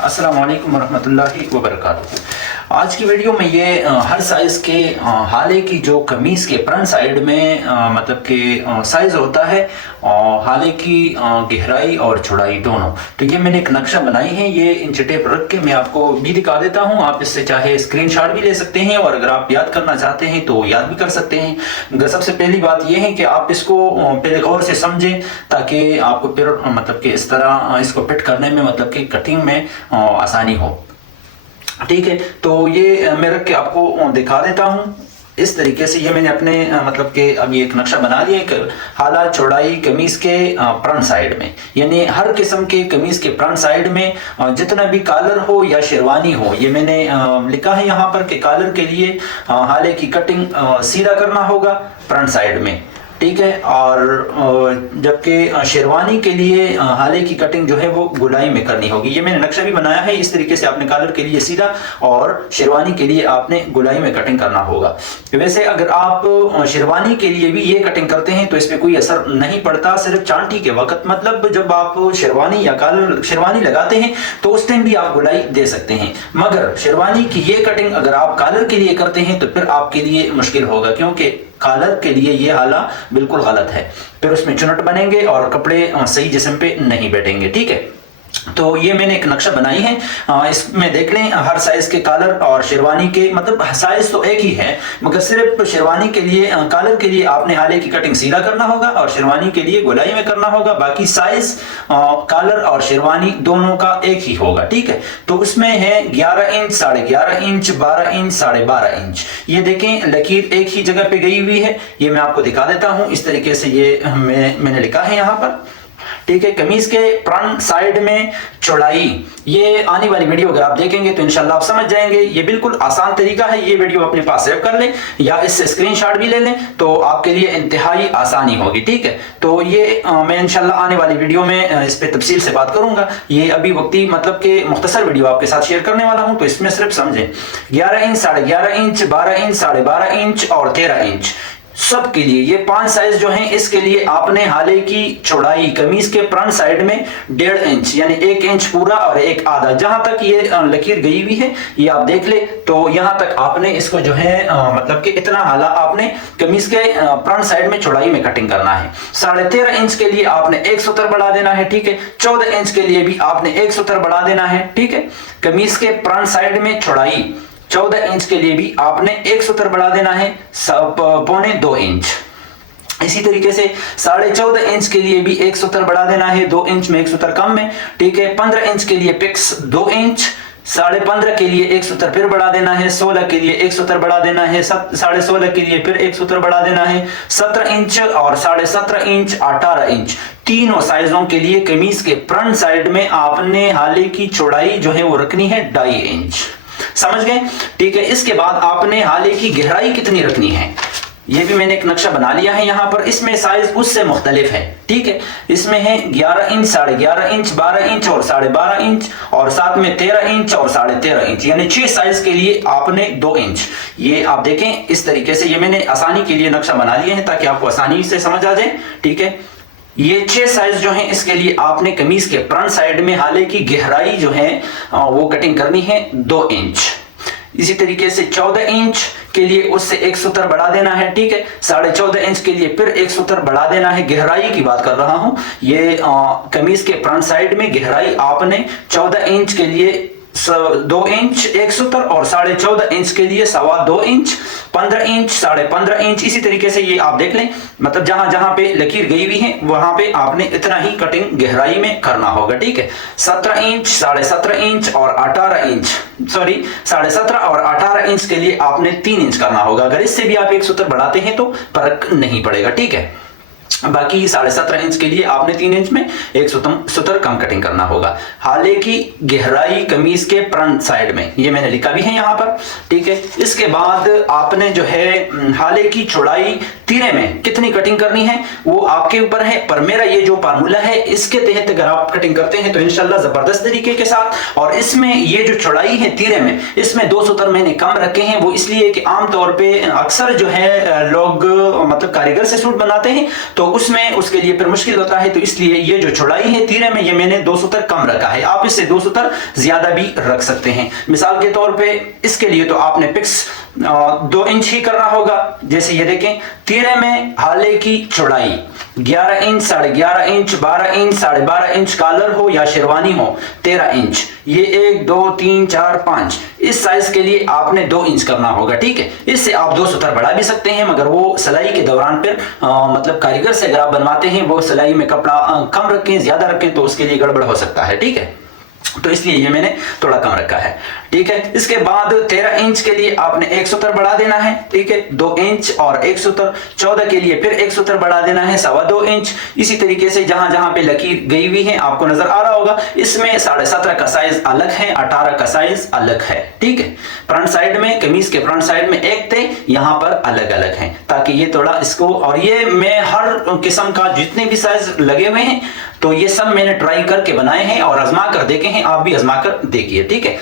अस्सलामु अलैकुम वरहमतुल्लाहि वबरकातुहू। आज की वीडियो में ये हर साइज़ के हाले की जो कमीज़ के फ्रंट साइड में मतलब कि साइज़ होता है और हाले की गहराई और चौड़ाई दोनों, तो ये मैंने एक नक्शा बनाई है। ये इंच टेप रख के मैं आपको भी दिखा देता हूँ। आप इससे चाहे स्क्रीनशॉट भी ले सकते हैं और अगर आप याद करना चाहते हैं तो याद भी कर सकते हैं। सबसे पहली बात यह है कि आप इसको पहले गौर से समझें ताकि आपको फिर मतलब कि इस तरह इसको फिट करने में मतलब कि कटिंग में आसानी हो। ठीक है, तो ये मैं रख के आपको दिखा देता हूँ। इस तरीके से ये मैंने अपने मतलब कि अभी एक नक्शा बना लिया है हाला चौड़ाई कमीज के फ्रंट साइड में, यानी हर किस्म के कमीज के फ्रंट साइड में जितना भी कॉलर हो या शेरवानी हो, ये मैंने लिखा है यहाँ पर कि कॉलर के लिए हाले की कटिंग सीधा करना होगा फ्रंट साइड में। ठीक है, और जबकि शेरवानी के लिए हाले की कटिंग जो है वो गुलाई में करनी होगी। ये मैंने नक्शा भी बनाया है। इस तरीके से आपने कॉलर के लिए सीधा और शेरवानी के लिए आपने गुलाई में कटिंग करना होगा। वैसे अगर आप शेरवानी के लिए भी ये कटिंग करते हैं तो इस पर कोई असर नहीं पड़ता, सिर्फ चांटी के वक्त, मतलब जब आप शेरवानी या कॉलर शेरवानी लगाते हैं तो उस टाइम भी आप गुलाई दे सकते हैं। मगर शेरवानी की ये कटिंग अगर आप कॉलर के लिए करते हैं तो फिर आपके लिए मुश्किल होगा, क्योंकि कॉलर के लिए ये हाला बिल्कुल गलत है। फिर उसमें चुनट बनेंगे और कपड़े सही जिस्म पे नहीं बैठेंगे। ठीक है, तो ये मैंने एक नक्शा बनाई है। इसमें देख लें हर साइज के कॉलर और शेरवानी के, मतलब साइज तो एक ही है मगर सिर्फ शेरवानी के लिए कॉलर के लिए आपने हाले की कटिंग सीधा करना होगा और शेरवानी के लिए गोलाई में करना होगा। बाकी साइज कॉलर और शेरवानी दोनों का एक ही होगा। ठीक है, तो उसमें है 11 इंच, 11.5 इंच, 12 इंच, 12.5 इंच। ये देखें लकीर एक ही जगह पे गई हुई है। ये मैं आपको दिखा देता हूँ। इस तरीके से ये मैंने लिखा है यहाँ पर। ठीक है, कमीज के फ्रंट साइड में चौड़ाई, ये आने वाली वीडियो अगर आप देखेंगे तो इंशाल्लाह आप समझ जाएंगे। ये बिल्कुल आसान तरीका है। ये वीडियो अपने पास सेव कर लें या इससे स्क्रीनशॉट भी ले लें तो आपके लिए इंतहाई आसानी होगी। ठीक है, तो ये मैं इंशाल्लाह आने वाली वीडियो में इस पे तफसील से बात करूंगा। ये अभी वक्ती मतलब कि मुख्तसर वीडियो आपके साथ शेयर करने वाला हूं, तो इसमें सिर्फ समझें 11 इंच, 11.5 इंच, 12 इंच, 12.5 इंच और 13 इंच सब के लिए ये 5 साइज जो हैं, इसके लिए आपने हाले की चौड़ाई कमीज के फ्रंट साइड में 1.5 इंच यानी 1 इंच पूरा और 1 आधा, जहां तक ये लकीर गई हुई है ये आप देख ले, तो यहां तक आपने इसको जो है मतलब कि इतना हाला आपने कमीज के फ्रंट साइड में चौड़ाई में कटिंग करना है। 13.5 इंच के लिए आपने 1 सूत्र बढ़ा देना है। ठीक है, 14 इंच के लिए भी आपने 1 सूत्र बढ़ा देना है। ठीक है, कमीज के फ्रंट साइड में चौड़ाई 14 इंच के लिए भी आपने 1 सूत्र बढ़ा देना है, 1.25 इंच। इसी तरीके से 14.5 इंच के लिए भी 1 सूत्र बढ़ा देना है, 2 इंच में 1 सूत्र कम में। ठीक है, 15 इंच के लिए फिक्स 2 इंच, 15.5 के लिए 1 सूत्र फिर बढ़ा देना है, 16 के लिए 1 सूत्र बढ़ा देना है, 16.5 के लिए फिर 1 सूत्र बढ़ा देना है, 17 इंच और 17.5 इंच, 18 इंच, तीनों साइजों के लिए कमीज के फ्रंट साइड में आपने हाले की चौड़ाई जो है वो रखनी है 2.5 इंच। समझ गए? ठीक है, इसके बाद आपने हाले की गहराई कितनी रखनी है ये भी मैंने एक नक्शा बना लिया है यहाँ पर। इसमें साइज उससे मुख्तलिफ है। ठीक है, इसमें है 11 इंच, 11.5 इंच, 12 इंच और 12.5 इंच और साथ में 13 इंच और 13.5 इंच, यानी 6 साइज के लिए आपने 2 इंच। ये आप देखें इस तरीके से, ये मैंने आसानी के लिए नक्शा बना लिए हैं ताकि आपको आसानी से समझ आ जाए। ठीक है, ये 6 साइज जो है इसके लिए आपने कमीज के फ्रंट साइड में हाले की गहराई जो है वो कटिंग करनी है 2 इंच। इसी तरीके से 14 इंच के लिए उससे 1 सूत्र बढ़ा देना है। ठीक है, 14.5 इंच के लिए फिर 1 सूत्र बढ़ा देना है। गहराई की बात कर रहा हूं, ये कमीज के फ्रंट साइड में गहराई आपने 14 इंच के लिए 2 इंच 1 सूत्र और 14.5 इंच के लिए 2.25 इंच, 15 इंच, 15.5 इंच। इसी तरीके से ये आप देख लें, मतलब जहां जहां पे लकीर गई हुई है वहां पे आपने इतना ही कटिंग गहराई में करना होगा। ठीक है, 17 इंच, 17.5 इंच और 18 इंच, सॉरी 17.5 और 18 इंच के लिए आपने 3 इंच करना होगा। अगर इससे भी आप 1 सूत्र बढ़ाते हैं तो फर्क नहीं पड़ेगा। ठीक है, बाकी 17.5 इंच के लिए आपने 3 इंच में 1 सूत्र कम कटिंग करना होगा। हाले की गहराई कमीज के फ्रंट साइड में ये मैंने लिखा भी है यहाँ पर। ठीक है, इसके बाद आपने जो है हाले की चौड़ाई तीरे में कितनी कटिंग करनी है वो आपके ऊपर है, पर मेरा ये जो फार्मूला है इसके तहत अगर आप कटिंग करते हैं तो इंशाल्लाह जबरदस्त तरीके के साथ। और इसमें ये जो चौड़ाई है तीरे में, इसमें 2 सूत्र मैंने कम रखे हैं, वो इसलिए कि आमतौर पर अक्सर जो है लोग मतलब कारीगर से सूट बनाते हैं तो उसमें उसके लिए फिर मुश्किल होता है, तो इसलिए ये जो चौड़ाई है तीरे में ये मैंने 2 सूत्र कम रखा है। आप इससे 2 सूत्र ज्यादा भी रख सकते हैं। मिसाल के तौर पे इसके लिए तो आपने फिक्स 2 इंच ही करना होगा। जैसे ये देखें, तीरे में हाले की चौड़ाई 11 inch, 11.5 inch, 12 inch, 12.5 inch, collar हो या शेरवानी हो 13 इंच, ये 1 2 3 4 5, इस साइज के लिए आपने 2 इंच करना होगा। ठीक है, इससे आप 2 सूत्र बढ़ा भी सकते हैं, मगर वो सिलाई के दौरान फिर मतलब कारीगर से अगर आप बनवाते हैं वो सिलाई में कपड़ा कम रखें ज्यादा रखें तो उसके लिए गड़बड़ हो सकता है। ठीक है, तो इसलिए ये मैंने थोड़ा कम रखा है। ठीक है, इसके बाद 13 इंच के लिए आपने 1 सूत्र बढ़ा देना है। ठीक है, 2 इंच और 1 सूत्र। 14 के लिए फिर 1 सूत्र बढ़ा देना है, 2.25 इंच। इसी तरीके से जहां जहां पे लकीर गई हुई है आपको नजर आ रहा होगा, इसमें 17.5 का साइज अलग है, 18 का साइज अलग है। ठीक है, फ्रंट साइड में कमीज के फ्रंट साइड में एक थे, यहां पर अलग अलग हैं, ताकि ये थोड़ा इसको, और ये मैं हर किस्म का जितने भी साइज लगे हुए हैं तो ये सब मैंने ट्राई करके बनाए हैं और आजमा कर देखे हैं, आप भी आजमा कर देखिए। ठीक है,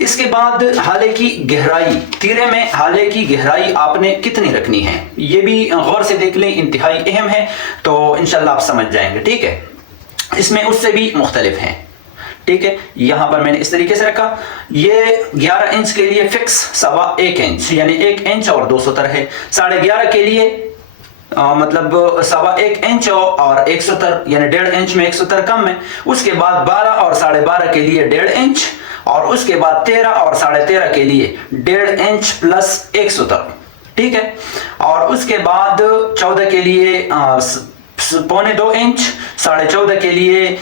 इसके बाद हाले की गहराई, तीरे में हाले की गहराई आपने कितनी रखनी है ये भी गौर से देख लें, इंतहाई अहम है, तो इंशाल्लाह आप समझ जाएंगे। ठीक है, इसमें उससे भी मुख्तलिफ हैं। ठीक है, यहां पर मैंने इस तरीके से रखा, ये 11 इंच के लिए फिक्स 1.25 इंच यानी 1 इंच और 2 सूत्र है। 11.5 के लिए मतलब 1.25 इंच और 1 सूत्र यानी 1.5 इंच में 1 सूत्र कम है। उसके बाद 12 और 12.5 के लिए 1.5 इंच, और उसके बाद 13 और 13.5 के लिए 1.5 इंच प्लस 1 सूत्र। ठीक है, और उसके बाद 14 के लिए 2.25 इंच, 14.5 के लिए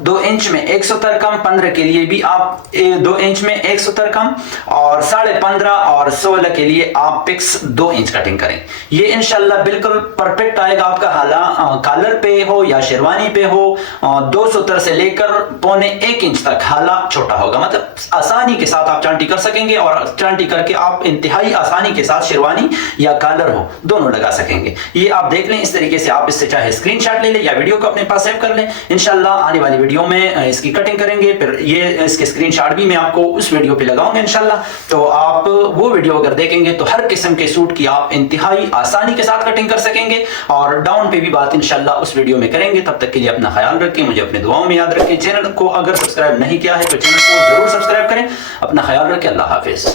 2 इंच में 1 सूत्र कम, 15 के लिए भी आप 2 इंच में 1 सूत्र कम, और 15.5 और 16 के लिए आप फिक्स 2 इंच कटिंग करें। ये इंशाल्लाह बिल्कुल परफेक्ट आएगा आपका हाला, कॉलर पे हो या शेरवानी पे हो। 2 सूत्र से लेकर 1.25 इंच तक हाला छोटा होगा, मतलब आसानी के साथ आप चांटी कर सकेंगे, और चांटी करके आप इंतहाई आसानी के साथ शेरवानी या कॉलर हो दोनों लगा सकेंगे। ये आप देख लें, इस तरीके से आप इससे चाहे स्क्रीनशॉट ले लें या वीडियो को अपने पास सेव कर लें। इंशाल्लाह आने वाली वीडियो में इसकी कटिंग करेंगे, फिर ये इसके स्क्रीनशॉट भी मैं आपको उस वीडियो पे लगाऊंगा इंशाल्लाह। तो आप वो वीडियो अगर देखेंगे तो हर किस्म के सूट की आप इंतहाई आसानी के साथ कटिंग कर सकेंगे, और डाउन पे भी बात इंशाल्लाह उस वीडियो में करेंगे। तब तक के लिए अपना ख्याल रखें, मुझे अपने दुआओं में याद रखें। चैनल को अगर सब्सक्राइब नहीं किया है तो चैनल को जरूर सब्सक्राइब करें। अपना ख्याल रखें, अल्लाह हाफिज।